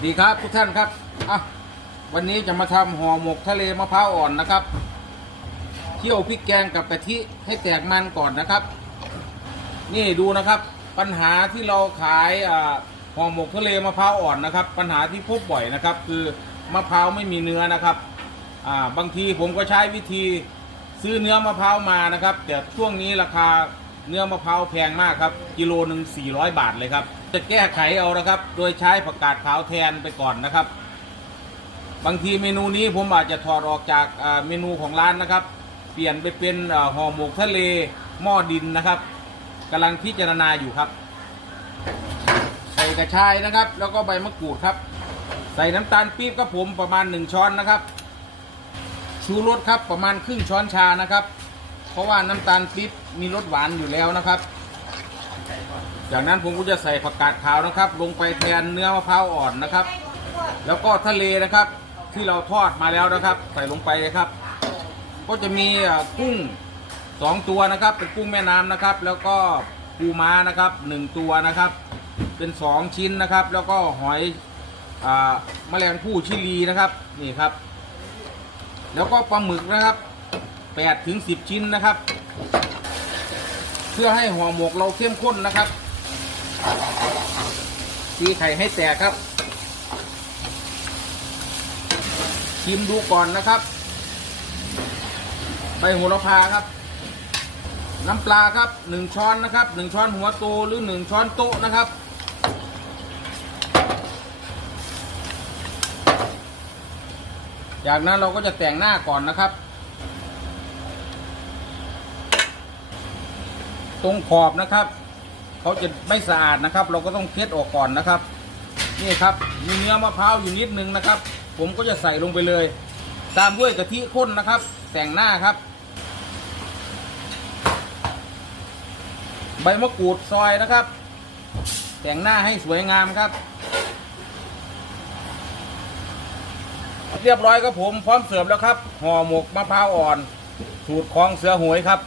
ดีครับทุกท่านครับอะวันนี้จะมาทำห่อหมกทะเลมะพร้าวอ่อนนะครับเคี่ยวพริกแกงกับกะทิให้แตกมันก่อนนะครับ นี่ดูนะครับ ปัญหาที่เราขายห่อหมกทะเลมะพร้าวอ่อนนะครับ ปัญหาที่พบบ่อยนะครับ คือมะพร้าวไม่มีเนื้อนะครับอ่าบางทีผมก็ใช้วิธีซื้อเนื้อมะพร้าวมานะครับ แต่ช่วงนี้ราคา เนื้อมะพร้าวแพงมากครับ กิโลหนึ่ง400 บาทเลยครับ จะแก้ไขเอานะครับ โดยใช้ผักกาดขาวแทนไปก่อนนะครับ บางทีเมนูนี้ผมอาจจะถอดออกจากเมนูของร้านนะครับ เปลี่ยนไปเป็นห่อหมกทะเลหม้อดินนะครับกำลังพิจารณาอยู่ครับ ใส่กระชายนะครับ แล้วก็ใบมะกรูดครับ ใส่น้ำตาลปี๊บครับผมประมาณ 1 ช้อนนะครับ ชูรสครับประมาณครึ่งช้อนชานะครับ เพราะว่าน้ำตาลปี๊บมีรสหวานอยู่แล้วนะครับ จากนั้นผมก็จะใส่ผักกาดขาวนะครับ ลงไปแทนเนื้อมะพร้าวอ่อนนะครับ แล้วก็ทะเลนะครับ ที่เราทอดมาแล้วนะครับ ใส่ลงไปครับ ก็จะมีกุ้งสองตัวนะครับ เป็นกุ้งแม่น้ำนะครับ แล้วก็ปูม้านะครับหนึ่งตัวนะครับ เป็นสองชิ้นนะครับ แล้วก็หอยอแมลงผู้ชิลีนะครับนี่ครับ แล้วก็ปลาหมึกนะครับ แปดถึงสิบชิ้นนะครับ เพื่อให้ห่อหมกเราเข้มข้นนะครับตีไข่ให้แตกครับชิมดูก่อนนะครับใบโหระพาครับ น้ำปลาครับหนึ่งช้อนนะครับหนึ่งช้อนหัวโตหรือหนึ่งช้อนโต๊ะนะครับ จากนั้นเราก็จะแต่งหน้าก่อนนะครับ ตรงขอบนะครับเขาจะไม่สะอาดนะครับ เราก็ต้องเช็ดออกก่อนนะครับ นี่ครับมีเนื้อมะพร้าวอยู่นิดนึงนะครับ ผมก็จะใส่ลงไปเลย ตามด้วยกะทิข้นนะครับ แต่งหน้าครับ ใบมะกรูดซอยนะครับ แต่งหน้าให้สวยงามครับ เรียบร้อยครับผมพร้อมเสิร์ฟแล้วครับห่อหมกมะพร้าวอ่อน สูตรของเสือหวยครับ